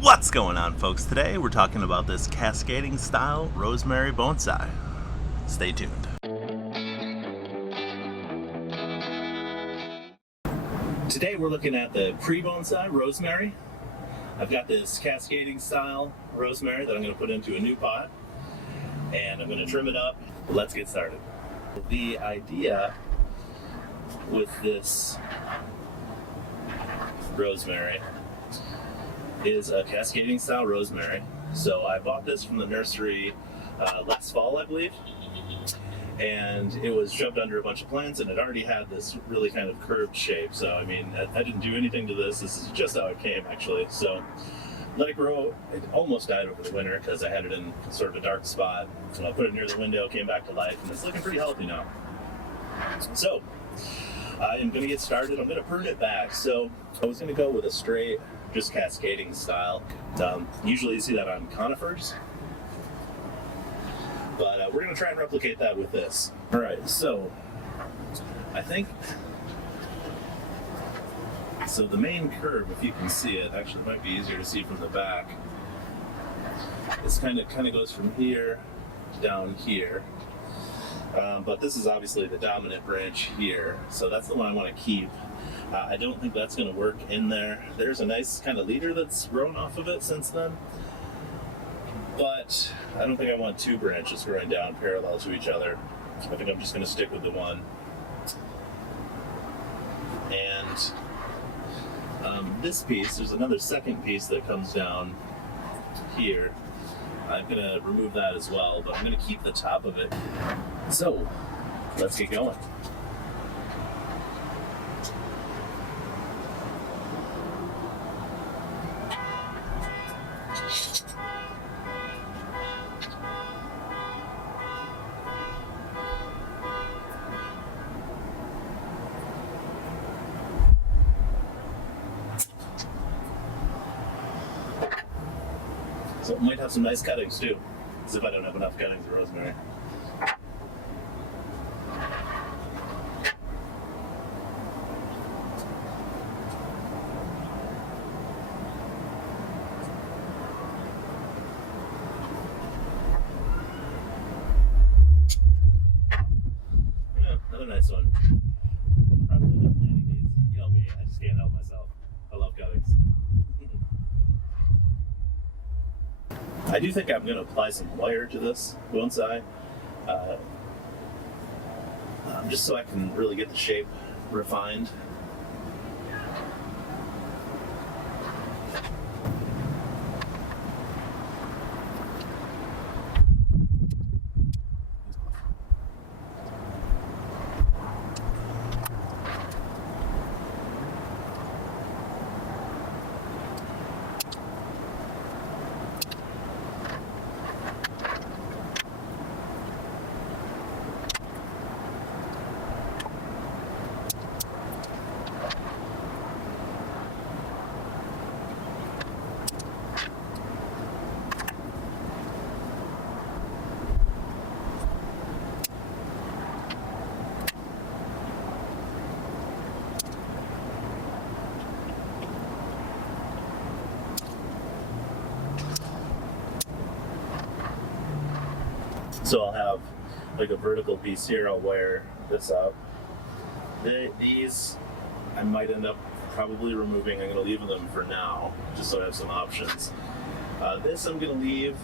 What's going on, folks? Today we're talking about this cascading style Rosemary Bonsai. Stay tuned. Today we're looking at the Pre-Bonsai Rosemary. I've got this cascading style rosemary that I'm going to put into a new pot, and I'm going to trim it up. Let's get started. The idea with this rosemary is a cascading style rosemary. So I bought this from the nursery last fall, I believe, and it was shoved under a bunch of plants, and it already had this really kind of curved shape. So I mean, I didn't do anything to this. This is just how it came, actually. So let it grow. It almost died over the winter because I had it in sort of a dark spot. So I put it near the window, came back to life, and it's looking pretty healthy now. So I am going to get started. I'm going to prune it back. So I was going to go with a straight, just cascading style. Usually you see that on conifers, but we're going to try and replicate that with this. All right, so I think, so the main curve, if you can see it, actually it might be easier to see from the back. It's kind of goes from here down here. But this is obviously the dominant branch here, so that's the one I want to keep. I don't think that's going to work in there. There's a nice kind of leader that's grown off of it since then, but I don't think I want two branches growing down parallel to each other. I think I'm just going to stick with the one. And this piece, there's another second piece that comes down here. I'm going to remove that as well, but I'm going to keep the top of it. So let's get going. So it might have some nice cuttings too, as if I don't have enough cuttings of rosemary. Yeah, another nice one. I'll probably end up planting these. You know me, I just can't help myself. I love cuttings. I do think I'm going to apply some wire to this bonsai, just so I can really get the shape refined. So I'll have like a vertical piece here. I'll wire this up. These I might end up probably removing. I'm going to leave them for now, just so I have some options. This I'm going to leave,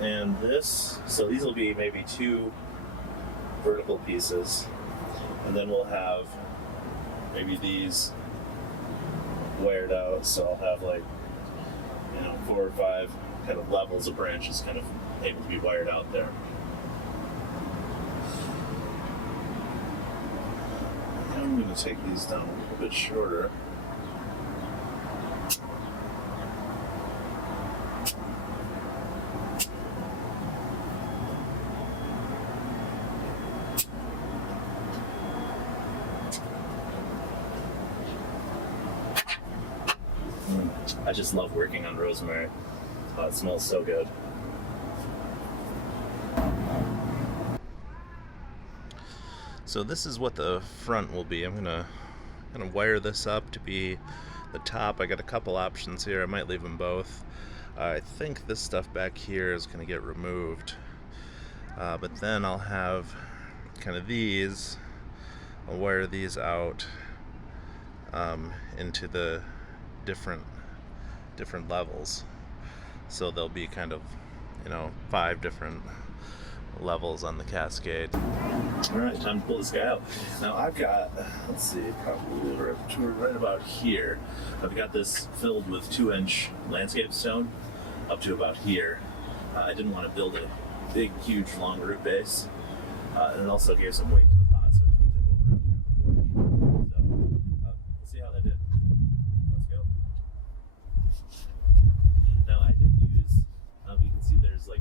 and this. So these will be maybe two vertical pieces, and then we'll have maybe these wired out. So I'll have like 4 or 5 kind of levels of branches kind of able to be wired out there. I'm going to take these down a little bit shorter. I just love working on rosemary. Oh, it smells so good. So this is what the front will be. I'm gonna wire this up to be the top, I got a couple options here. I might leave them both. I think this stuff back here is going to get removed. But then I'll have kind of these. I'll wire these out into the different levels. So there'll be kind of, 5 different levels on the Cascade. Alright, time to pull this guy out. Now I've got, let's see, probably right about here. I've got this filled with 2-inch landscape stone up to about here. I didn't want to build a big, huge, long root base. And it also gave some weight to the pot so it didn't tip over up here on the porch. So we'll see how that did. Let's go. Now I did use, you can see there's like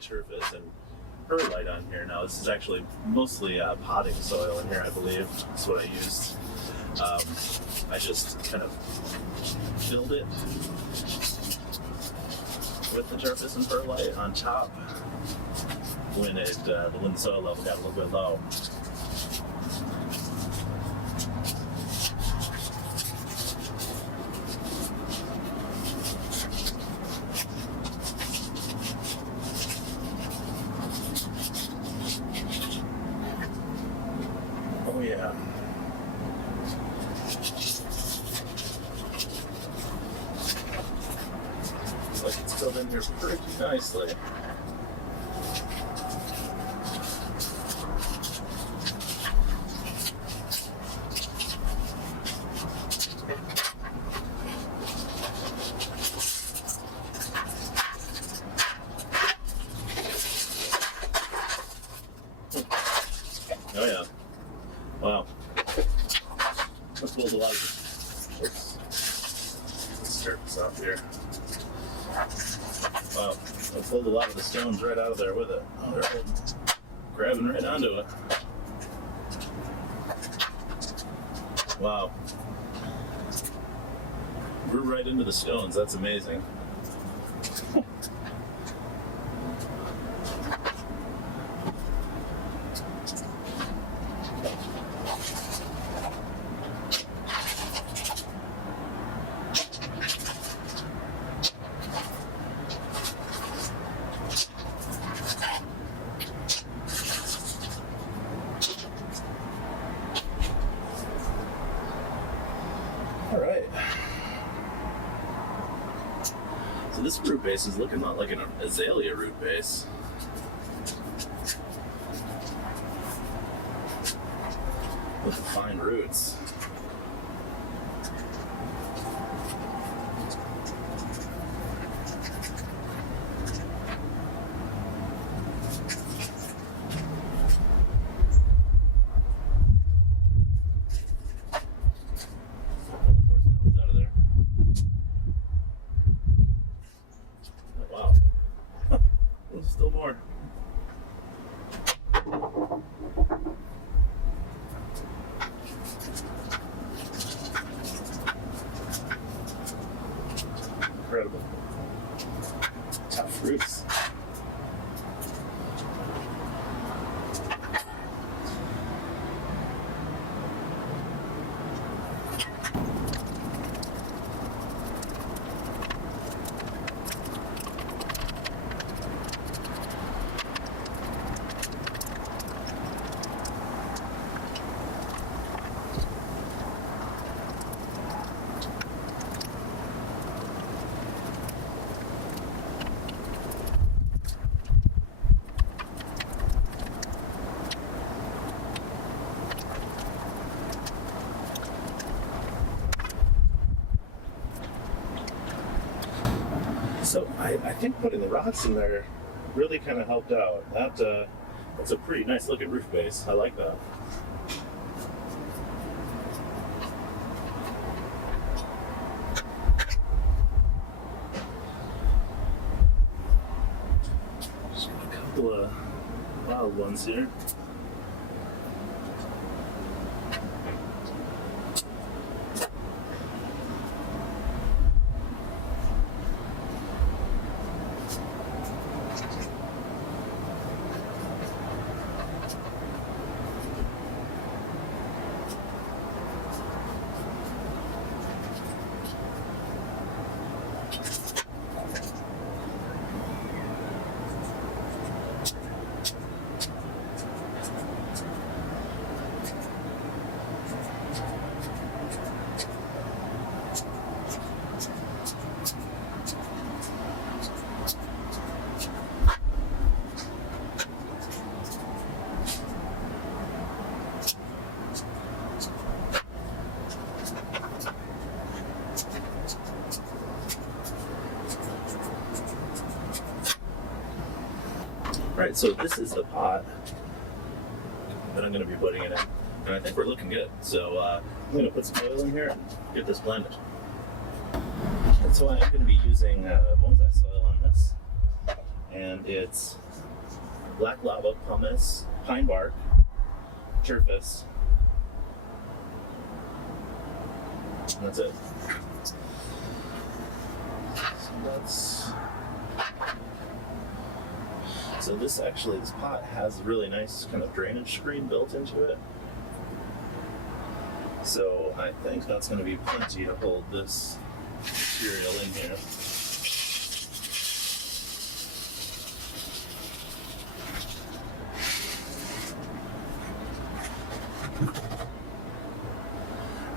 turfus and perlite on here. Now this is actually mostly potting soil in here, I believe. That's what I used. I just kind of filled it with the turfus and perlite on top when the soil level got a little bit low. Oh yeah. Looks like it's filled in here pretty nicely. Oh yeah. Wow. I've pulled a lot of this. Let's start this off here. Wow. I pulled a lot of the stones right out of there with it. Oh, they're all grabbing right onto it. Wow. Grew right into the stones. That's amazing. Alright. So this root base is looking a lot like an azalea root base. With the fine roots. Still more. Incredible. Tough roots. So I think putting the rocks in there really kind of helped out. That's a pretty nice looking roof base. I like that. Just got a couple of wild ones here. Alright, so this is the pot that I'm going to be putting it in. And I think we're looking good. So I'm going to put some oil in here and get this blended. And so I'm going to be using bonsai soil on this. And it's black lava, pumice, pine bark, turfus. And that's it. So this pot has a really nice kind of drainage screen built into it. So I think that's going to be plenty to hold this material in here.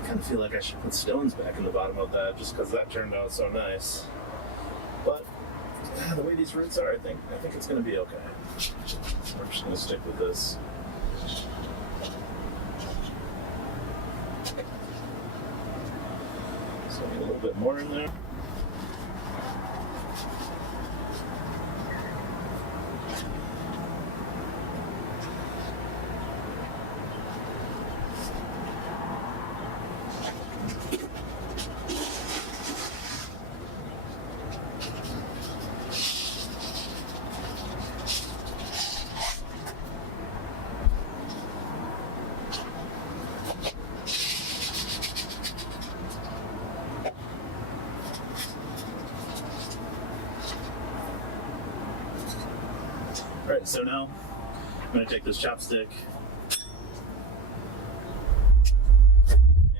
I kind of feel like I should put stones back in the bottom of that just because that turned out so nice. But the way these roots are, I think it's going to be okay. So we're just going to stick with this. So I need a little bit more in there. Alright, so now I'm going to take this chopstick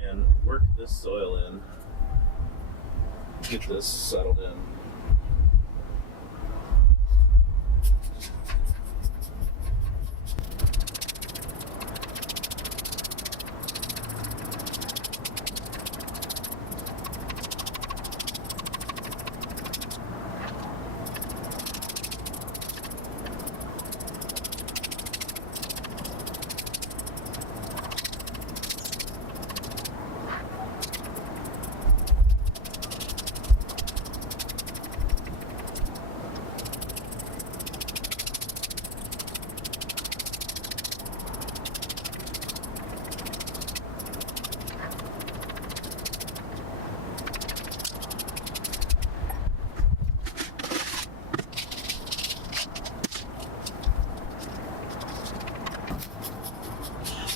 and work this soil in, get this settled in.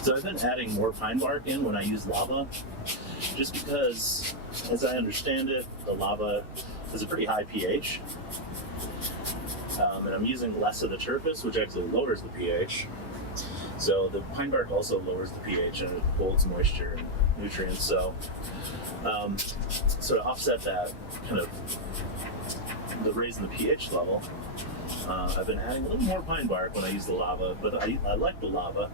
So I've been adding more pine bark in when I use lava, just because, as I understand it, the lava has a pretty high pH. And I'm using less of the turfus, which actually lowers the pH. So the pine bark also lowers the pH and it holds moisture and nutrients. So to offset that kind of the raise in the pH level, I've been adding a little more pine bark when I use the lava, but I like the lava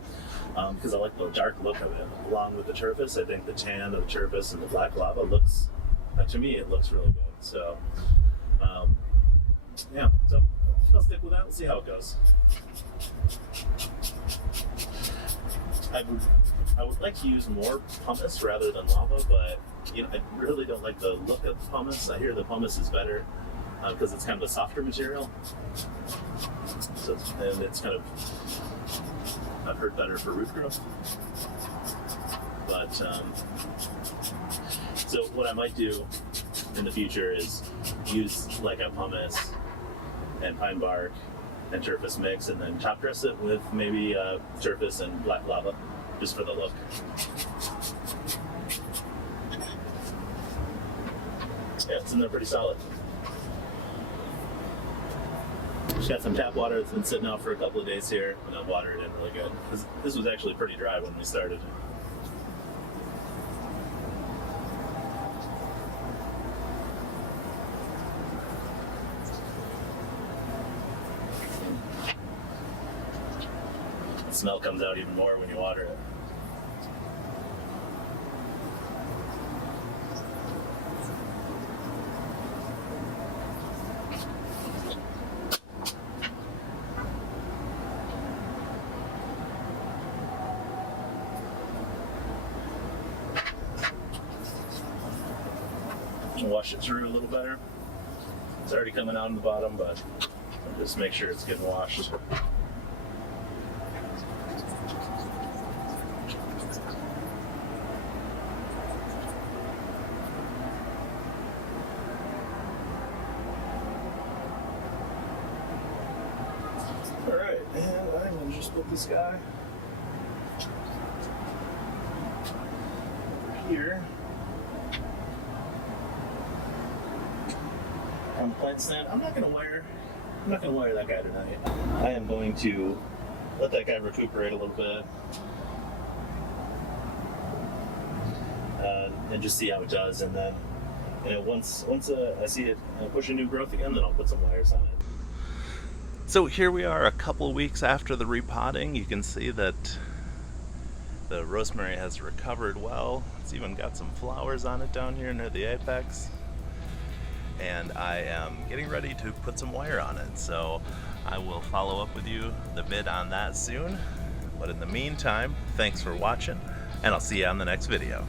because I like the dark look of it. Along with the turfus, I think the tan of the turfus and the black lava looks, to me, it looks really good. So, yeah, so I'll stick with that and see how it goes. I would like to use more pumice rather than lava, but I really don't like the look of the pumice. I hear the pumice is better because it's kind of a softer material. So it's kind of, I've heard, better for root growth. But so what I might do in the future is use like a pumice and pine bark and turfus mix, and then top dress it with maybe turfus and black lava, just for the look. Yeah, it's in there pretty solid. Just got some tap water that's been sitting out for a couple of days here, and I've watered it in really good. This was actually pretty dry when we started. The smell comes out even more when you water it. Wash it through a little better. It's already coming out on the bottom, but Just make sure it's getting washed. Alright, and I'm going to just put this guy over here on the plant stand. I'm not going to wire that guy tonight. I am going to let that guy recuperate a little bit and just see how it does. And then, once I see it push a new growth again, then I'll put some wires on it. So here we are a couple weeks after the repotting. You can see that the rosemary has recovered well. It's even got some flowers on it down here near the apex. And I am getting ready to put some wire on it. So I will follow up with you the vid on that soon. But in the meantime, thanks for watching, and I'll see you on the next video.